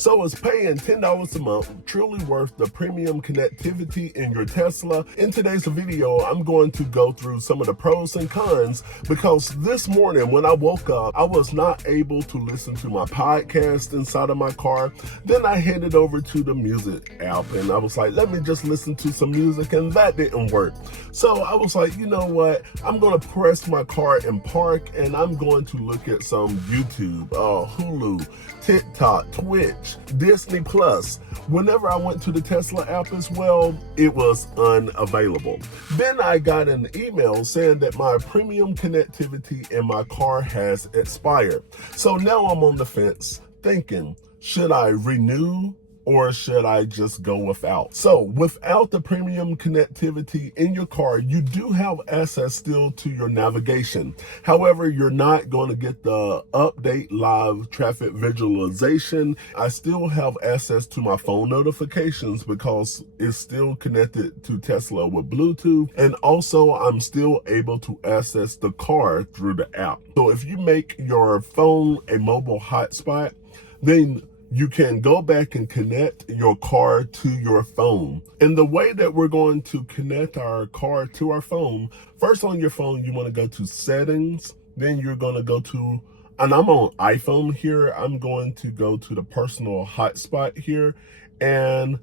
So is paying $10 a month truly worth the premium connectivity in your Tesla? In today's video, I'm going to go through some of the pros and cons because this morning when I woke up, I was not able to listen to my podcast inside of my car. Then I headed over to the music app and I was like, let me just listen to some music, and that didn't work. So I was like, you know what? I'm going to press my car in park and I'm going to look at some YouTube, Hulu, TikTok, Twitch, Disney Plus. Whenever I went to the Tesla app as well, it was unavailable. Then I got an email saying that my premium connectivity in my car has expired. So now I'm on the fence thinking, should I renew or should I just go without? So without the premium connectivity in your car, you do have access still to your navigation. However, you're not going to get the update live traffic visualization. I still have access to my phone notifications because it's still connected to Tesla with Bluetooth. And also I'm still able to access the car through the app. So if you make your phone a mobile hotspot, then you can go back and connect your car to your phone. And the way that we're going to connect our car to our phone, first on your phone, you want to go to settings. Then you're going to go to, and I'm on iPhone here. I'm going to go to the personal hotspot here, and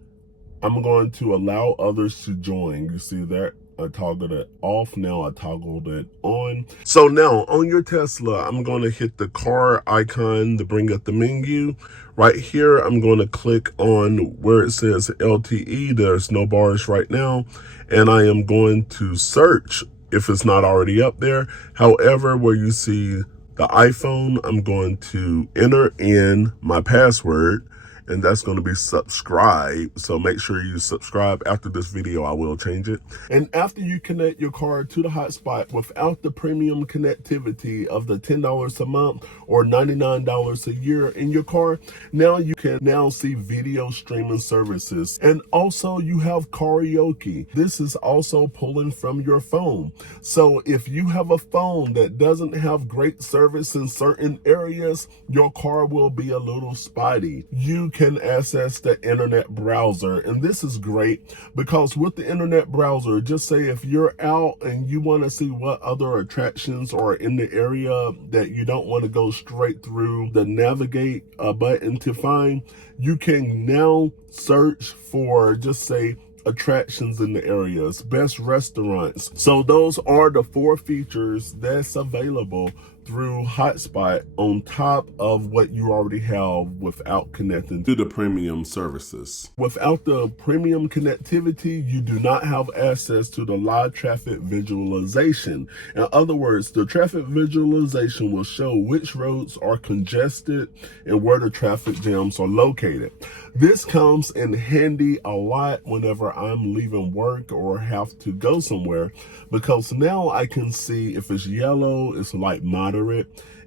I'm going to allow others to join. You see that? I toggled it off. Now I toggled it on. So now on your Tesla, I'm going to hit the car icon to bring up the menu. Right here, I'm going to click on where it says LTE. There's no bars right now. And I am going to search if it's not already up there. However, where you see the iPhone, I'm going to enter in my password. And that's going to be subscribe. So make sure you subscribe. After this video, I will change it. And after you connect your car to the hotspot without the premium connectivity of the $10 a month or $99 a year in your car, now you can now see video streaming services. And also you have karaoke. This is also pulling from your phone. So if you have a phone that doesn't have great service in certain areas, your car will be a little spotty. You can access the internet browser, and this is great because with the internet browser, just say if you're out and you want to see what other attractions are in the area that you don't want to go straight through the navigate button to find, you can now search for, just say, attractions in the areas, best restaurants. So those are the 4 features that's available through Hotspot on top of what you already have without connecting to the premium services. Without the premium connectivity, you do not have access to the live traffic visualization. In other words, the traffic visualization will show which roads are congested and where the traffic jams are located. This comes in handy a lot whenever I'm leaving work or have to go somewhere, because now I can see if it's yellow, it's like moderate.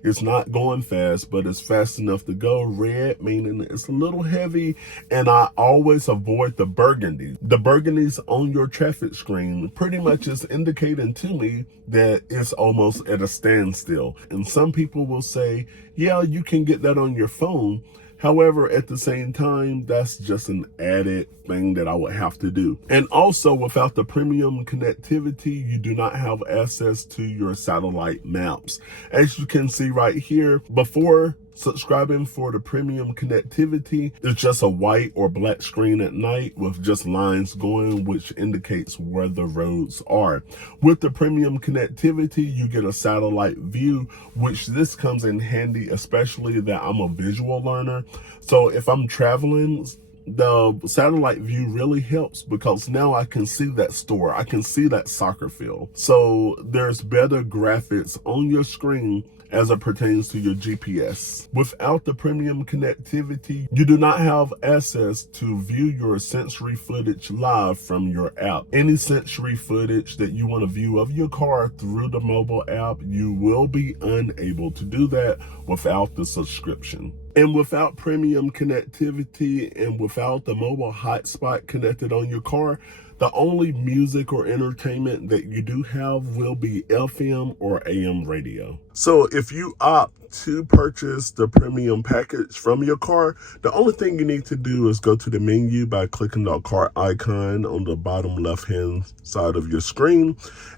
It's not going fast, but it's fast enough to go. Red, meaning it's a little heavy, and I always avoid the burgundy. The burgundies on your traffic screen pretty much is indicating to me that it's almost at a standstill. And some people will say, yeah, you can get that on your phone. However, at the same time, that's just an added thing that I would have to do. And also, without the premium connectivity, you do not have access to your satellite maps. As you can see right here, before subscribing for the premium connectivity, it's just a white or black screen at night with just lines going, which indicates where the roads are. With the premium connectivity, you get a satellite view, which this comes in handy, especially that I'm a visual learner. So if I'm traveling, the satellite view really helps because now I can see that store. I can see that soccer field. So there's better graphics on your screen as it pertains to your GPS. Without the premium connectivity, you do not have access to view your sensory footage live from your app. Any sensory footage that you want to view of your car through the mobile app, you will be unable to do that without the subscription. And without premium connectivity and without the mobile hotspot connected on your car, The only music or entertainment that you do have will be FM or AM radio. So if you opt to purchase the premium package from your car, the only thing you need to do is go to the menu by clicking the car icon on the bottom left-hand side of your screen.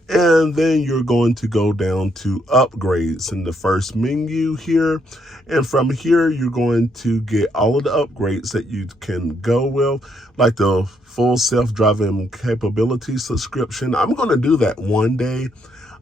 And then you're going to go down to upgrades in the first menu here. And from here, you're going to get all of the upgrades that you can go with, like the full self-driving capability subscription. I'm going to do that one day.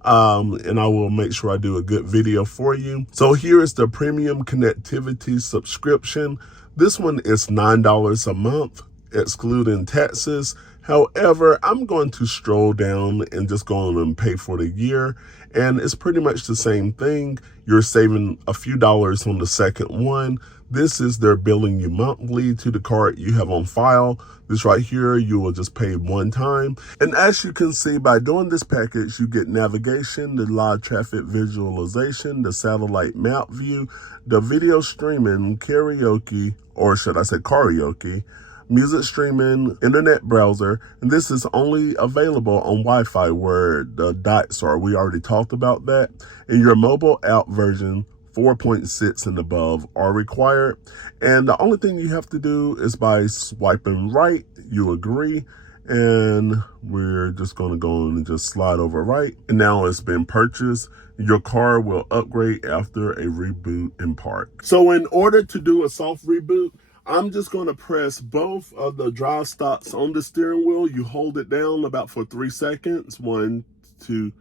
And I will make sure I do a good video for you. So here is the premium connectivity subscription. This one is $9 a month, excluding taxes. However, I'm going to stroll down and just go on and pay for the year. And it's pretty much the same thing. You're saving a few dollars on the second one. This is they're billing you monthly to the card you have on file. This right here, you will just pay one time. And as you can see, by doing this package, you get navigation, the live traffic visualization, the satellite map view, the video streaming, karaoke, or should I say karaoke, music streaming, internet browser, and this is only available on Wi-Fi where the dots are. We already talked about that. And your mobile app version 4.6 and above are required. And the only thing you have to do is by swiping right, you agree. And we're just going to go and just slide over right. And now it's been purchased. Your car will upgrade after a reboot in park. So in order to do a soft reboot, I'm just going to press both of the drive stops on the steering wheel. You hold it down about for 3 seconds. 1, 2,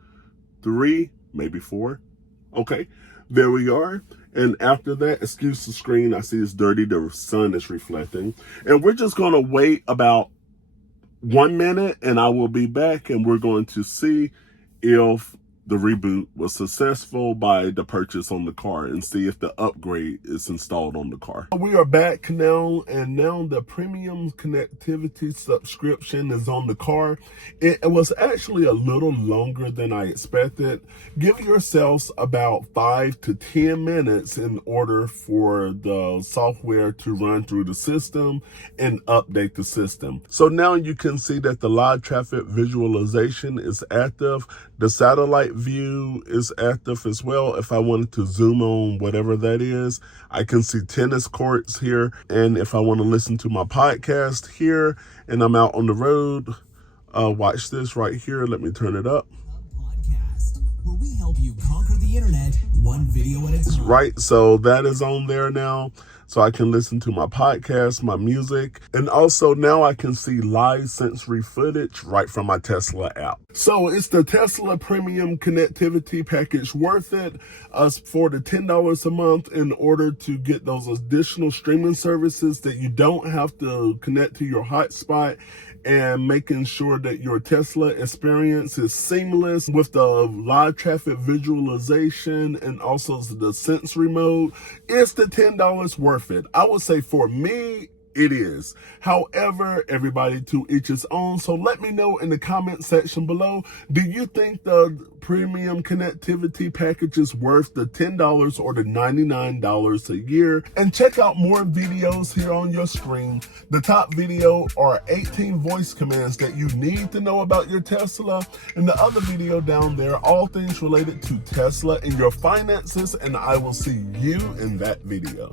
3, maybe 4. Okay, there we are. And after that, excuse the screen, I see it's dirty. The sun is reflecting. And we're just going to wait about 1 minute and I will be back and we're going to see if the reboot was successful by the purchase on the car and see if the upgrade is installed on the car. We are back now, and now the premium connectivity subscription is on the car. It was actually a little longer than I expected. Give yourselves about 5 to 10 minutes in order for the software to run through the system and update the system. So now you can see that the live traffic visualization is active. The satellite view is active as well. If I wanted to zoom on whatever that is, I can see tennis courts here. And if I want to listen to my podcast here and I'm out on the road, watch this right here. Let me turn it up. Podcast, where we help you conquer the internet one video at a time. Right, so that is on there now. So I can listen to my podcast, my music, and also now I can see live sensory footage right from my Tesla app. So it's the Tesla Premium Connectivity Package worth it for the $10 a month in order to get those additional streaming services that you don't have to connect to your hotspot, and making sure that your Tesla experience is seamless with the live traffic visualization and also the sensory mode. It's the $10 worth it. I would say for me, it is. However, everybody to each his own. So let me know in the comment section below. Do you think the premium connectivity package is worth the $10 or the $99 a year? And check out more videos here on your screen. The top video are 18 voice commands that you need to know about your Tesla. And the other video down there, all things related to Tesla and your finances. And I will see you in that video.